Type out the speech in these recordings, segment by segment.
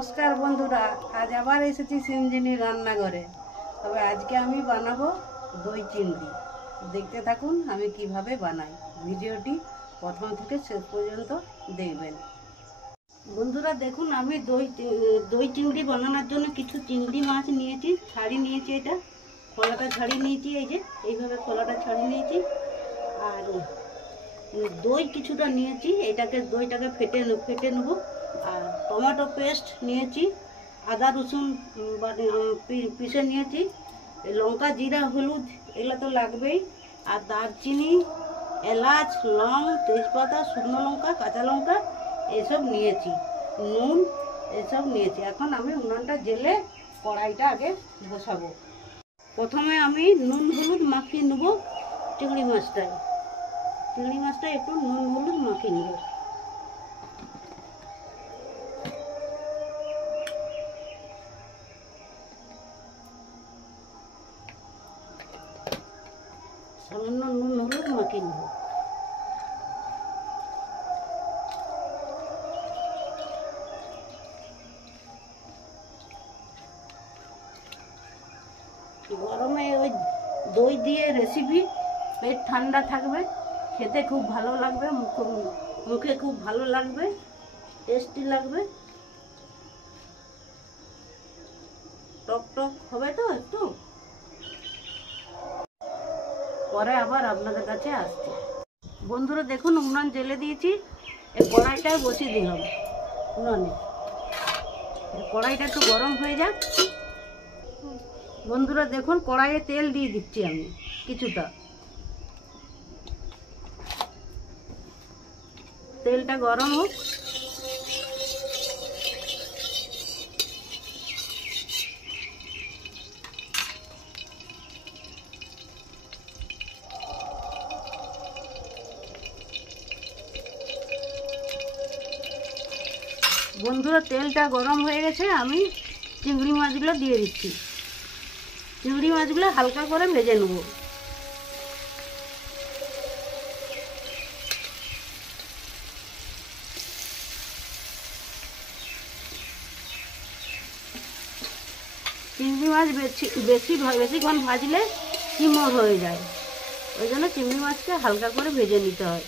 নমস্কার বন্ধুরা, আজ আবার এসেছি সিনজিনি রান্নাঘরে। তবে আজকে আমি বানাবো দই চিংড়ি। দেখতে থাকুন আমি কিভাবে বানাই। ভিডিওটি প্রথম থেকে শেষ পর্যন্ত দেখবেন। বন্ধুরা দেখুন, আমি দই চিংড়ি বানানোর জন্য কিছু চিংড়ি মাছ নিয়েছি, ছাড়িয়ে নিয়েছি। এটা খোলাটা ছাড়িয়ে নিয়েছি, এই যে এইভাবে খোলাটা ছাড়িয়ে নিয়েছি। আর দই কিছুটা নিয়েছি, দইটাকে ফেটে নেব। আর টমেটো পেস্ট নিয়েছি, আদা রসুন পিষে নিয়েছি, লঙ্কা জিরা হলুদ এগুলো তো লাগবেই। আর দারচিনি, এলাচ, লং, তেজপাতা, শুকনো লঙ্কা, কাঁচা লঙ্কা এসব নিয়েছি, নুন এসব নিয়েছি। এখন আমি উনানটা জেলে কড়াইটা আগে বসাবো। প্রথমে আমি নুন হলুদ মাখিয়ে নেব চিংড়ি মাছটায়। চিংড়ি মাছটা একটু নুন হলুদ মাখিয়ে নেব। সামান্য নুন হলুদ মাখিয়ে নেব। গরমে ওই দই দিয়ে রেসিপি, পেট ঠান্ডা থাকবে, খেতে খুব ভালো লাগবে, মুখে খুব ভালো লাগবে, টেস্টি লাগবে, টক টক হবে তো একটু। পরে আবার আপনাদের কাছে আসছি। বন্ধুরা দেখুন, উনান জেলে দিয়েছি, এই কড়াইটায় বসিয়ে দিলাম উনানে। কড়াইটা একটু গরম হয়ে যাক। বন্ধুরা দেখুন, কড়াইয়ে তেল দিয়ে দিচ্ছি আমি কিছুটা। তেলটা গরম হোক। বন্ধুরা তেলটা গরম হয়ে গেছে, আমি চিংড়ি মাছগুলো দিয়ে দিচ্ছি। চিংড়ি মাছগুলো হালকা করে ভেজে নেব। চিংড়ি মাছ বেশিক্ষণ ভাজলে চিমড় হয়ে যায়, ওই জন্য চিংড়ি মাছকে হালকা করে ভেজে নিতে হয়।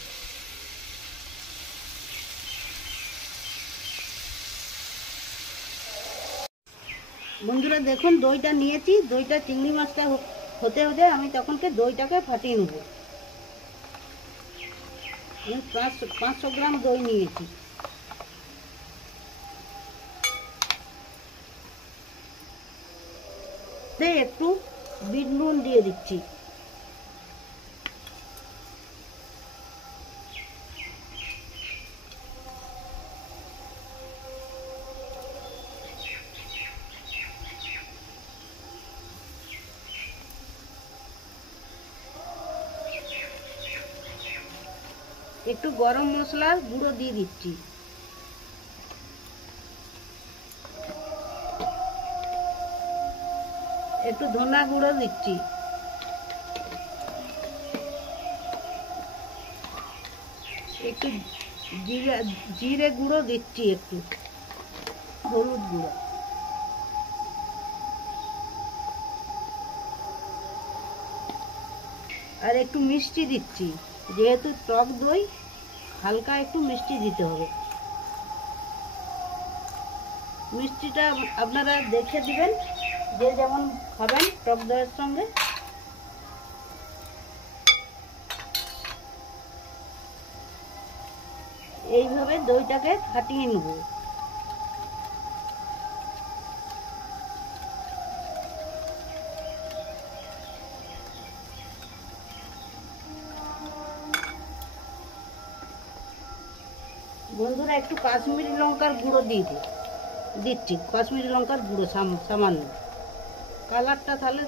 বন্ধুরা দেখুন, দইটা নিয়েছি, দইটা চিংড়ি মাছটা হতে হতে আমি তখনকে দইটাকে ফাটিয়ে নেব। আমি 500 গ্রাম দই নিয়েছি। একটু বিট নুন দিয়ে দিচ্ছি। একটু গরম মশলার গুঁড়ো দিয়ে দিচ্ছি। একটু ধনা গুঁড়ো দিচ্ছি। একটু জিরে গুঁড়ো দিচ্ছি। একটু হলুদ গুঁড়ো। আর একটু মিষ্টি দিচ্ছি, যেহেতু টক দই হালকা একটু মিষ্টি দিতে হবে। মিষ্টিটা আপনারা দেখে দিবেন, যে যেমন খাবেন টক দইয়ের সঙ্গে। এইভাবে দইটাকে ফাটিয়ে নেব। বন্ধুরা একটু কাশ্মীরি লঙ্কার গুঁড়ো দিচ্ছি। কাশ্মীরি লঙ্কার গুঁড়ো সামান্য। কালারটা তাহলে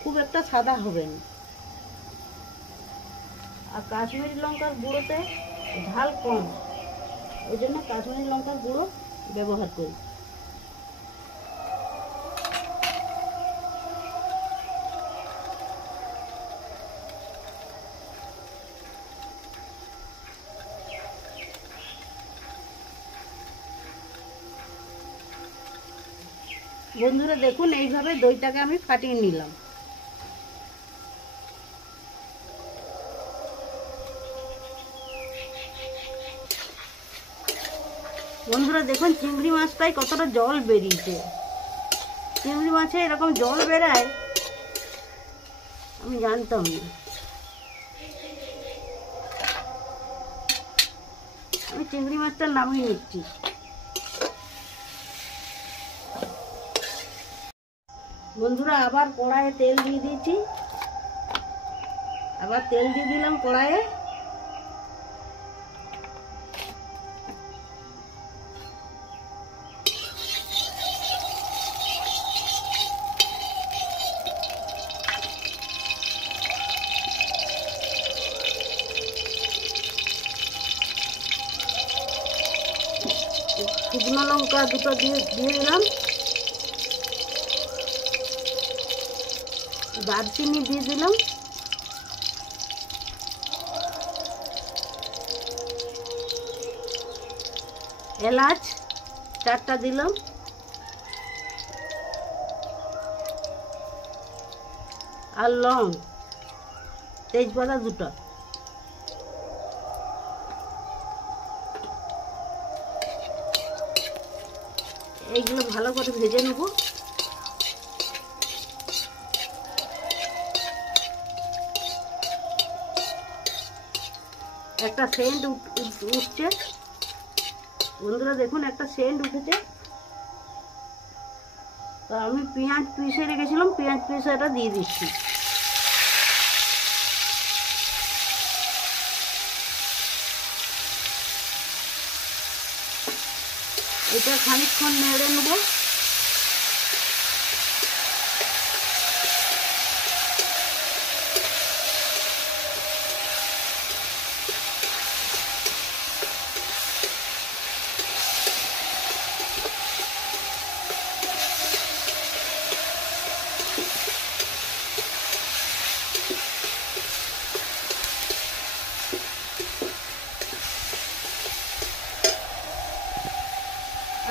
খুব একটা সাদা হবে না। আর কাশ্মীরি লঙ্কার গুঁড়োতে ঝাল কম, ওই জন্য কাশ্মীরি লঙ্কার গুঁড়ো ব্যবহার করি। বন্ধুরা দেখুন, এইভাবে দইটাকে আমি ফাটিয়ে নিলাম। বন্ধুরা দেখুন, চিংড়ি মাছটাই কতটা জল বেরিয়েছে। চিংড়ি মাছে এরকম জল বেরায় আমি জানতাম না। আমি চিংড়ি মাছটা নামিয়ে নিচ্ছি। বন্ধুরা আবার কড়াইয়ে তেল দিয়ে দিয়েছি। আবার তেল দিয়ে দিলাম কড়াইয়ে। শুকনো লঙ্কা দুটো দিয়ে দিলাম। দারচিনি দিয়ে দিলাম। এলাচ 4টা দিলাম। আর লং, তেজপাতা 2টা। এইগুলো ভালো করে ভেজে নেব। একটা সেন্ট উঠছে। বন্ধুরা দেখুন, একটা সেন্ট উঠেছে। তো আমি পেঁয়াজ পিষে রেখেছিলাম, পেঁয়াজ পিষাটা দিয়ে দিচ্ছি। এটা খানিকক্ষণ নেড়ে নেব।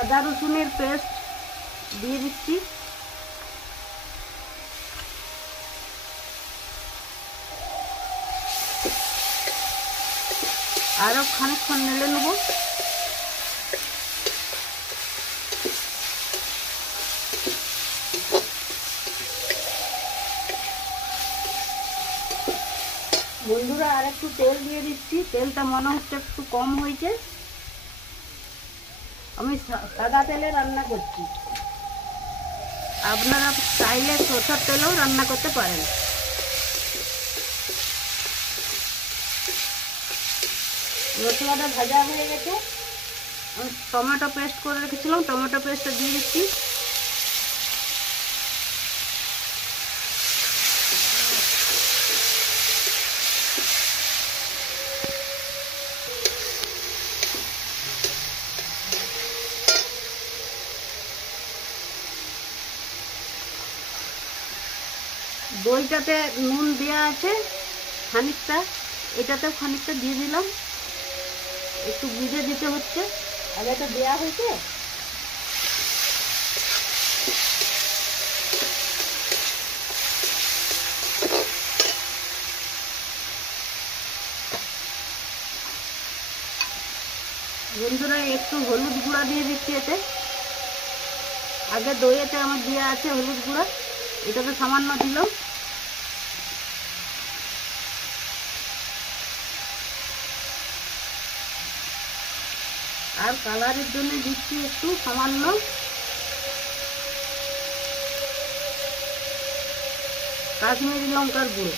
আদা রসুনের পেস্ট দিয়ে দিচ্ছি। আরো খানিকক্ষণ নেড়ে নেব। বন্ধুরা আর একটু তেল দিয়ে দিচ্ছি। তেলটা মনে হচ্ছে একটু কম হয়েছে। আমি সাদা তেলে রান্না করছি। আপনারা চাইলে সরষের তেলেও রান্না করতে পারেন। মশলাটা ভাজা হয়ে গেছে। আমি টমেটো পেস্ট করে রেখেছিলাম, টমেটো পেস্টটা দিয়ে দিচ্ছি। দইটাতে নুন দেওয়া আছে খানিকটা, এটাতেও খানিকটা দিয়ে দিলাম। একটু বুঝে দিতে হচ্ছে, আগে তো দেওয়া হয়েছে। বন্ধুরা একটু হলুদ গুঁড়া দিয়ে দিচ্ছি এতে। আগে দইয়েতে আমার দেওয়া আছে হলুদ গুঁড়া, এটাতে সামান্য দিলাম। আর কালারের জন্য দিচ্ছি একটু সামান্য কাশ্মীরি লঙ্কার গুঁড়ো।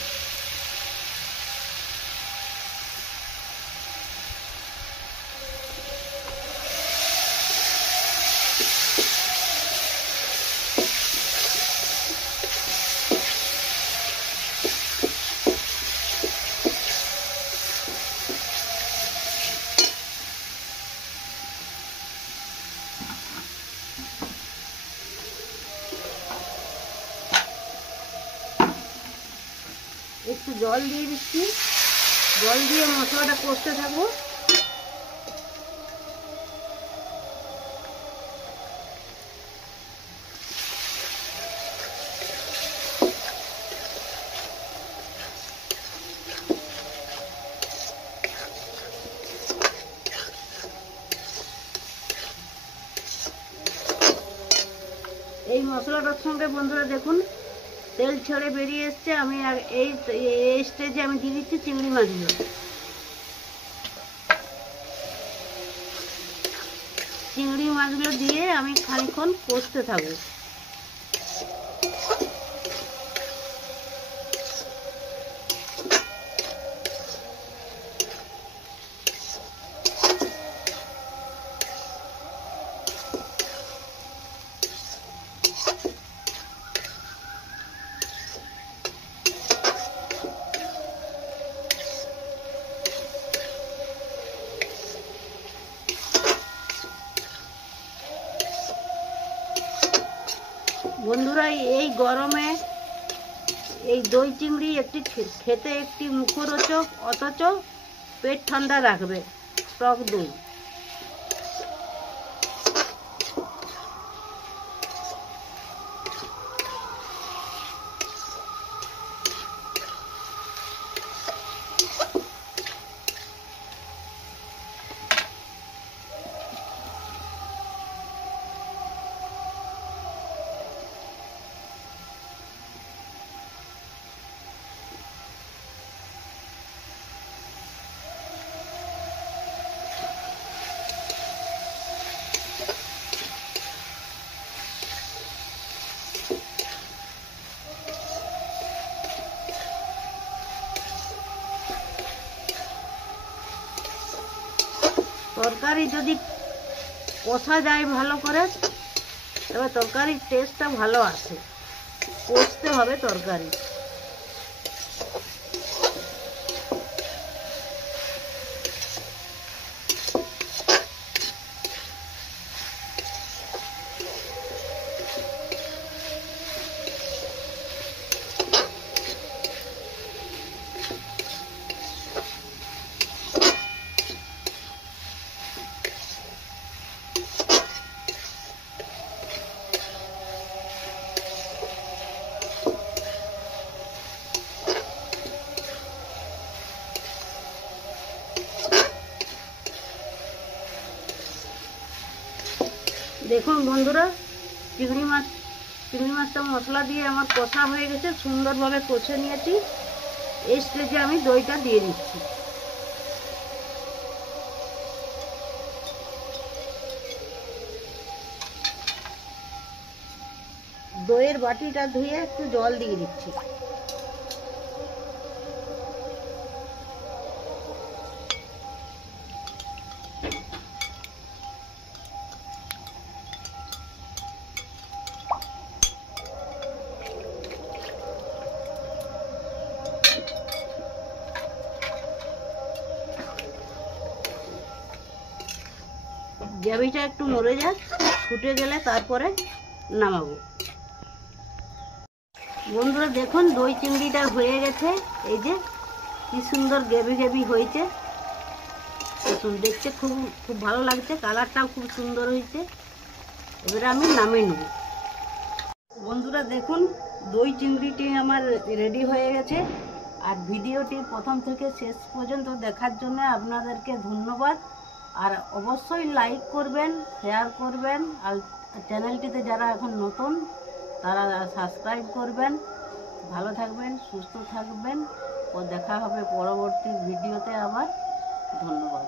একটু জল দিয়ে দিচ্ছি। জল দিয়ে মশলাটা কষতে থাকবো। এই মশলাটার সঙ্গে বন্ধুরা দেখুন তেল ছেড়ে বেরিয়ে এসছে। আমি আর এই স্টেজে আমি দিয়ে দিচ্ছি চিংড়ি মাছগুলো। চিংড়ি মাছগুলো দিয়ে আমি খানিকক্ষণ কষতে থাকবো। বন্ধুরা এই গরমে এই দই চিংড়ি একটি খেতে একটি মুখরোচক, অথচ পেট ঠান্ডা রাখবে টক দই। তরকারি যদি কষা যায় ভালো করে তবে তরকারির টেস্টটা ভালো আসে। কষতে হবে তরকারি। দেখুন বন্ধুরা, চিংড়ি মাছটা মশলা দিয়ে আমার কষা হয়ে গেছে, সুন্দরভাবে কষে নিয়েছি। এই স্টেজে আমি দইটা দিয়ে দিচ্ছি। দইয়ের বাটিটা ধুয়ে একটু জল দিয়ে দিচ্ছি। গ্রেভিটা একটু মরে যাক, ফুটে গেলে তারপরে নামাবো। বন্ধুরা দেখুন দই চিংড়িটা হয়ে গেছে। এই যে কি সুন্দর গ্রেভি হয়েছে, দেখতে খুব ভালো লাগছে, কালারটাও খুব সুন্দর হয়েছে। এবারে আমি নামিয়ে নেব। বন্ধুরা দেখুন দই চিংড়িটি আমার রেডি হয়ে গেছে। আর ভিডিওটি প্রথম থেকে শেষ পর্যন্ত দেখার জন্য আপনাদেরকে ধন্যবাদ। আর অবশ্যই লাইক করবেন, শেয়ার করবেন, আর চ্যানেলটিতে যারা এখন নতুন তারা সাবস্ক্রাইব করবেন। ভালো থাকবেন, সুস্থ থাকবেন ও দেখা হবে পরবর্তী ভিডিওতে আবার। ধন্যবাদ।